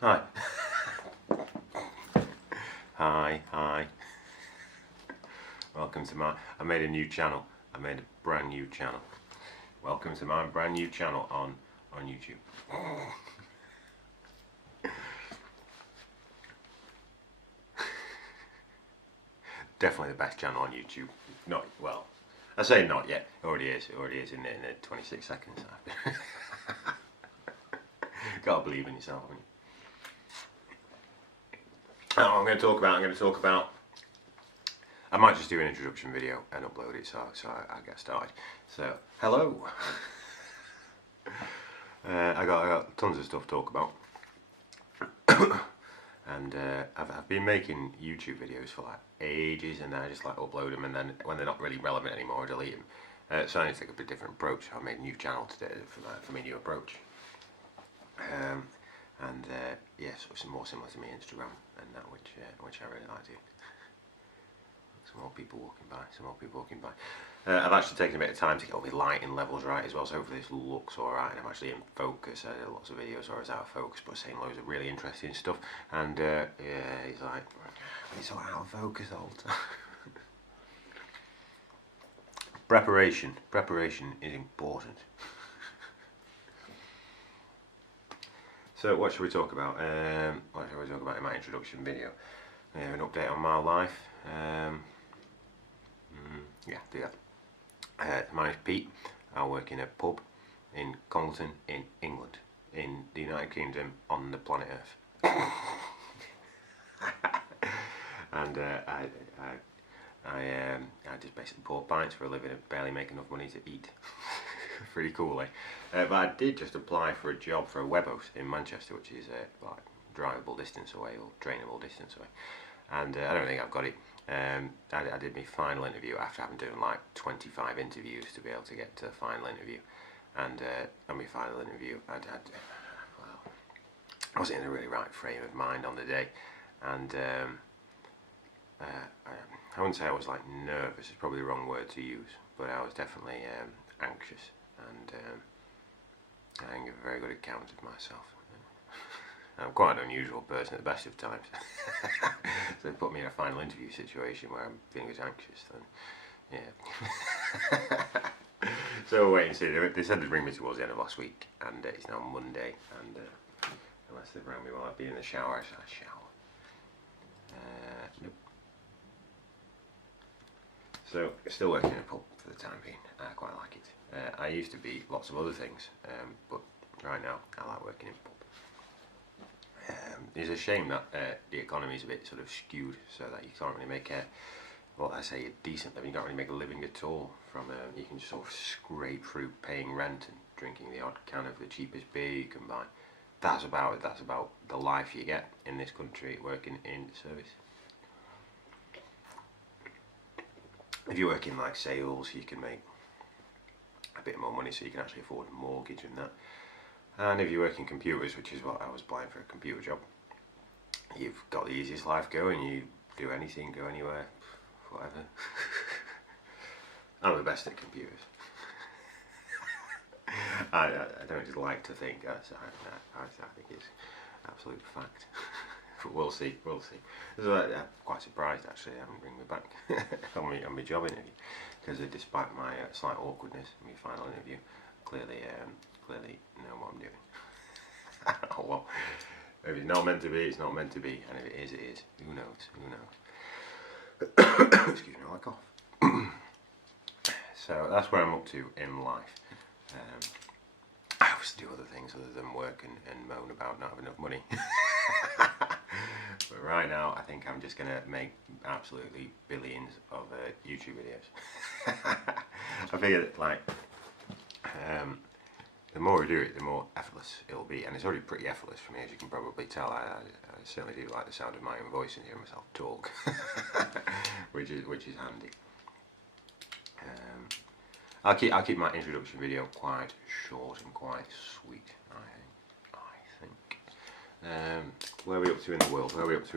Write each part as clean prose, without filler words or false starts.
Hi. Hi. Welcome to I made a new channel. I made a brand new channel. Welcome to my brand new channel on YouTube. Definitely the best channel on YouTube. Not, well, I say not yet. It already is. It already is in the 26 seconds. Gotta believe in yourself, haven't you? I'm going to talk about. I might just do an introduction video and upload it, so I get started. So, hello. I got tons of stuff to talk about, and I've been making YouTube videos for like ages, and I just like upload them, and then when they're not really relevant anymore, I delete them. So I need to take a bit different approach. I made a new channel today for my new approach. Yes, it's more similar to my Instagram and that, which I really like to do. Some more people walking by. I've actually taken a bit of time to get all the lighting levels right as well, so hopefully this looks alright, and I'm actually in focus. I did lots of videos where I was out of focus, but saying loads of really interesting stuff, and yeah, he's like, it's all out of focus all the time. Preparation is important. So what should we talk about? What should we talk about in my introduction video? An update on my life. Yeah, do that. My name's Pete. I work in a pub in Congleton in England, in the United Kingdom, on the planet Earth. And I just basically pour pints for a living and barely make enough money to eat. Pretty cool, eh? But I did just apply for a job for a web host in Manchester, which is like drivable distance away or trainable distance away. And I don't think I've got it. I did my final interview after having done like 25 interviews to be able to get to the final interview. And on my final interview, well, I wasn't in a really right frame of mind on the day, and I wouldn't say I was like nervous. It's probably the wrong word to use, but I was definitely anxious, and I didn't give a very good account of myself. I'm quite an unusual person at the best of times. So they put me in a final interview situation where I'm feeling a bit anxious, then yeah. So we'll wait and see. They said they'd bring me towards the end of last week, and it's now Monday, and unless they've rang me while I've been in the shower, I shower. Nope. So still working in a pub for the time being. I quite like it. I used to be lots of other things, but right now I like working in a pub. It's a shame that the economy is a bit sort of skewed, so that you can't really make a decent living. You can't really make a living at all from you can just sort of scrape through paying rent and drinking the odd can of the cheapest beer you can buy. That's about it. That's about the life you get in this country working in service. If you work in like sales, you can make a bit more money, so you can actually afford a mortgage and that. And if you work in computers, which is what I was applying for, a computer job, you've got the easiest life going. You do anything, go anywhere, whatever. I'm the best at computers. I don't just like to think. I think it's absolute fact. But we'll see. So I'm quite surprised actually they haven't bring me back on my job interview, because despite my slight awkwardness in my final interview, clearly know what I'm doing. Oh well, if it's not meant to be, it's not meant to be, and if it is, it is. Who knows? Excuse me, I cough. So that's where I'm up to in life. I obviously do other things other than work and moan about not having enough money. But right now, I think I'm just going to make absolutely billions of YouTube videos. I figure that, like, the more I do it, the more effortless it'll be, and it's already pretty effortless for me, as you can probably tell. I certainly do like the sound of my own voice and hear myself talk, which is handy. I'll keep my introduction video quite short and quite sweet, I think. Where are we up to in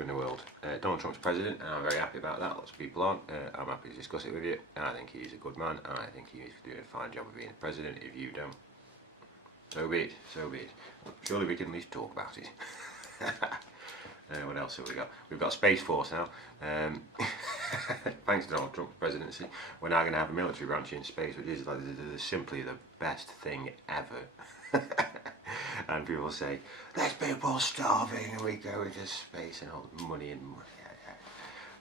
the world? Donald Trump's president, and I'm very happy about that. Lots of people aren't. I'm happy to discuss it with you. I think he's a good man, and I think he's doing a fine job of being a president. If you don't, so be it. Surely we can at least talk about it. What else have we got? We've got Space Force now. Thanks to Donald Trump's presidency, we're now going to have a military branch in space, which is like simply the best thing ever. And people say, there's people starving and we go into space and all the money and money.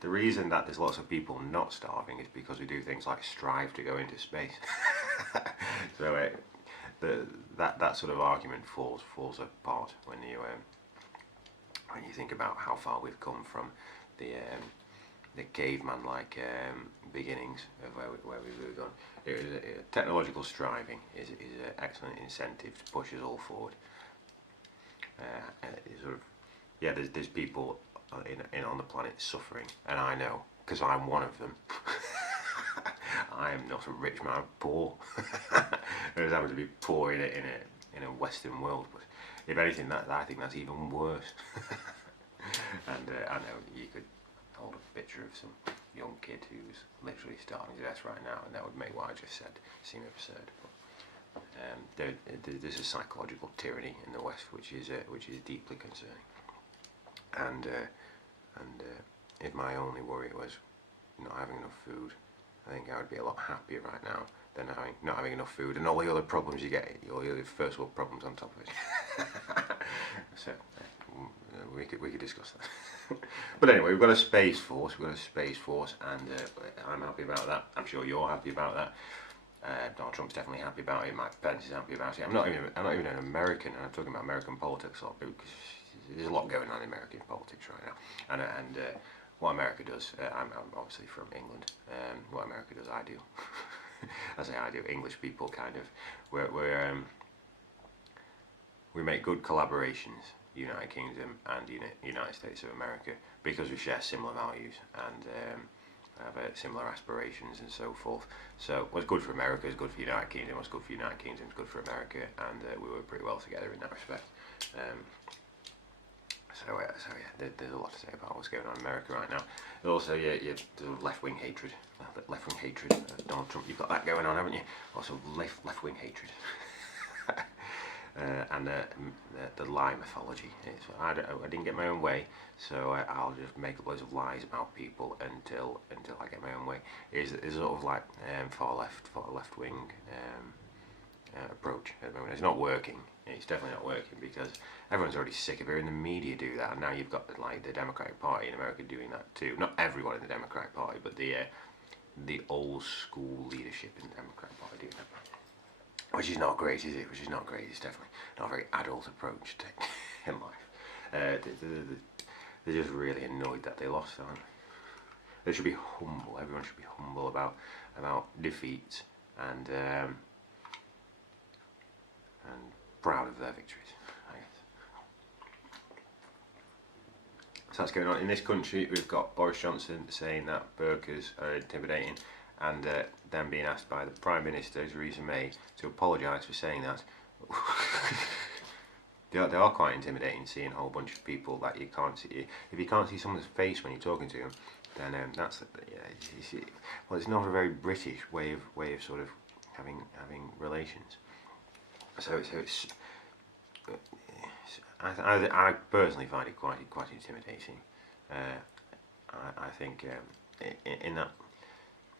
The reason that there's lots of people not starving is because we do things like strive to go into space. So that sort of argument falls apart when you think about how far we've come from the caveman-like beginnings of where we've gone. Technological striving is an excellent incentive to push us all forward. There's people on the planet suffering, and I know, because I'm one of them. I am not a rich man, I'm poor. I just happen to be poor in a Western world, but if anything, I think that's even worse. And I know you could hold a picture of some young kid who's literally starving to death right now, and that would make what I just said seem absurd. But there's a psychological tyranny in the West which is deeply concerning. And if my only worry was not having enough food, I think I would be a lot happier right now than not having enough food and all the other problems you get, all the other first world problems on top of it. So we could discuss that. But anyway, we've got a space force, and I'm happy about that. I'm sure you're happy about that. Donald Trump's definitely happy about it. Mike Pence is happy about it. I'm not even an American, and I'm talking about American politics a lot because there's a lot going on in American politics right now. And what America does, I'm obviously from England. What America does, I do. I say I do. English people kind of we make good collaborations, United Kingdom and United States of America, because we share similar values and have similar aspirations and so forth. So what's good for America is good for United Kingdom. What's good for United Kingdom is good for America, and we work pretty well together in that respect. So yeah, there's a lot to say about what's going on in America right now. There's also the left-wing hatred. Donald Trump, you've got that going on, haven't you? Also left-wing hatred. And the lie mythology. I didn't get my own way, so I'll just make up loads of lies about people until I get my own way. It's sort of like far left wing approach at the moment. It's not working. It's definitely not working because everyone's already sick of hearing the media do that, and now you've got like the Democratic Party in America doing that too. Not everyone in the Democratic Party, but the old school leadership in the Democratic Party doing that. Which is not great, is it? Which is not great. It's definitely not a very adult approach to take in life. They're just really annoyed that they lost, aren't they? They should be humble. Everyone should be humble about defeats and proud of their victories, I guess. So that's going on. In this country, we've got Boris Johnson saying that burqas are intimidating, and then being asked by the Prime Minister, Theresa May, to apologise for saying that. They are quite intimidating, seeing a whole bunch of people that you can't see. If you can't see someone's face when you're talking to them, then well, it's not a very British way of sort of having relations. So it's I personally find it quite intimidating. I think in that.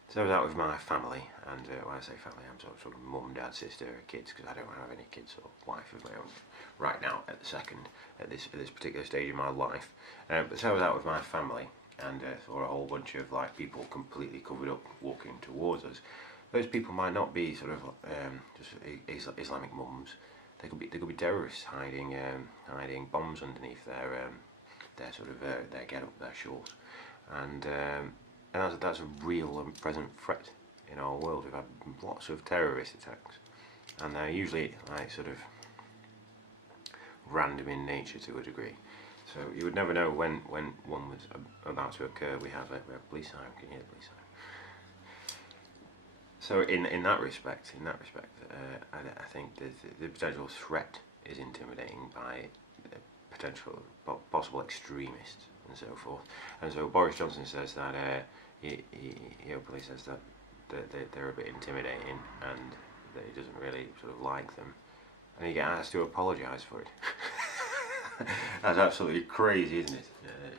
So I was out with my family, and when I say family, I'm sort of mum, dad, sister, kids, because I don't have any kids or wife of my own right now at this particular stage in my life. But so I was out with my family, and saw a whole bunch of like people completely covered up walking towards us. Those people might not be sort of just Islamic mums. They could be terrorists hiding bombs underneath their sort of their get-up, their shorts, and that's a real and present threat in our world. We've had lots of terrorist attacks, and they're usually like sort of random in nature to a degree. So you would never know when one was about to occur. We have police siren. Can you hear the police siren? So in that respect, I think the potential threat is intimidating by potential possible extremists and so forth. And so Boris Johnson says that he openly says that they're a bit intimidating and that he doesn't really sort of like them, and he gets asked to apologise for it. That's absolutely crazy, isn't it?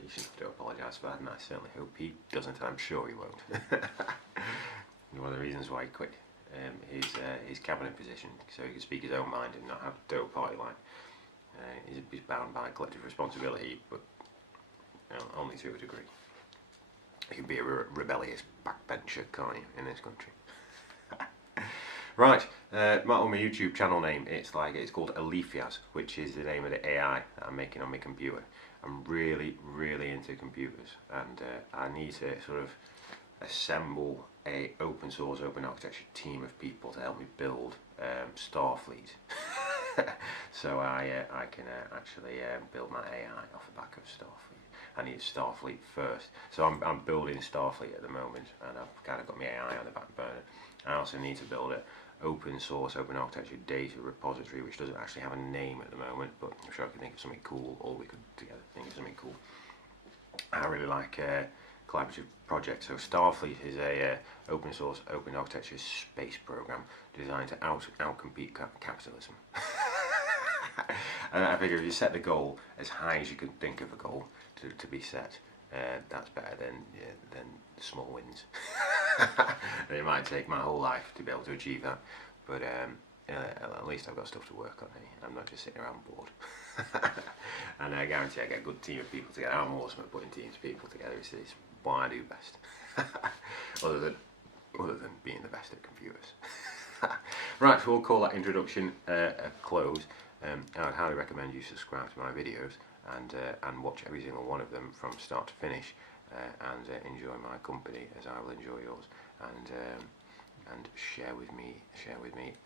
He shouldn't have to apologise for that, and I certainly hope he doesn't, and I'm sure he won't. One of the reasons why he quit his cabinet position, so he could speak his own mind and not have to toe a party line. He's bound by collective responsibility, but only to a degree. You can be a rebellious backbencher, can't you, in this country? Right, on my YouTube channel name, it's called Alefias, which is the name of the AI that I'm making on my computer. I'm really, really into computers, and I need to sort of assemble a open source, open architecture team of people to help me build Starfleet. So I can actually build my AI off the back of Starfleet. I need Starfleet first, so I'm building Starfleet at the moment, and I've kind of got my AI on the back burner. I also need to build an open source, open architecture data repository, which doesn't actually have a name at the moment, but I'm sure I can think of something cool, or we could together think of something cool. I really like collaborative projects. So Starfleet is a open source, open architecture space program designed to outcompete capitalism. And I figure if you set the goal as high as you can think of a goal to be set, that's better than small wins. And it might take my whole life to be able to achieve that, but at least I've got stuff to work on. I'm not just sitting around bored. And I guarantee I get a good team of people together. I'm awesome at putting teams of people together. It's what I do best. other than being the best at computers. Right, so we'll call that introduction a close. I would highly recommend you subscribe to my videos and watch every single one of them from start to finish, and enjoy my company as I will enjoy yours, and share with me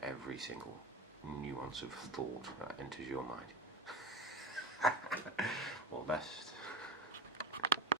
every single nuance of thought that enters your mind. All the best.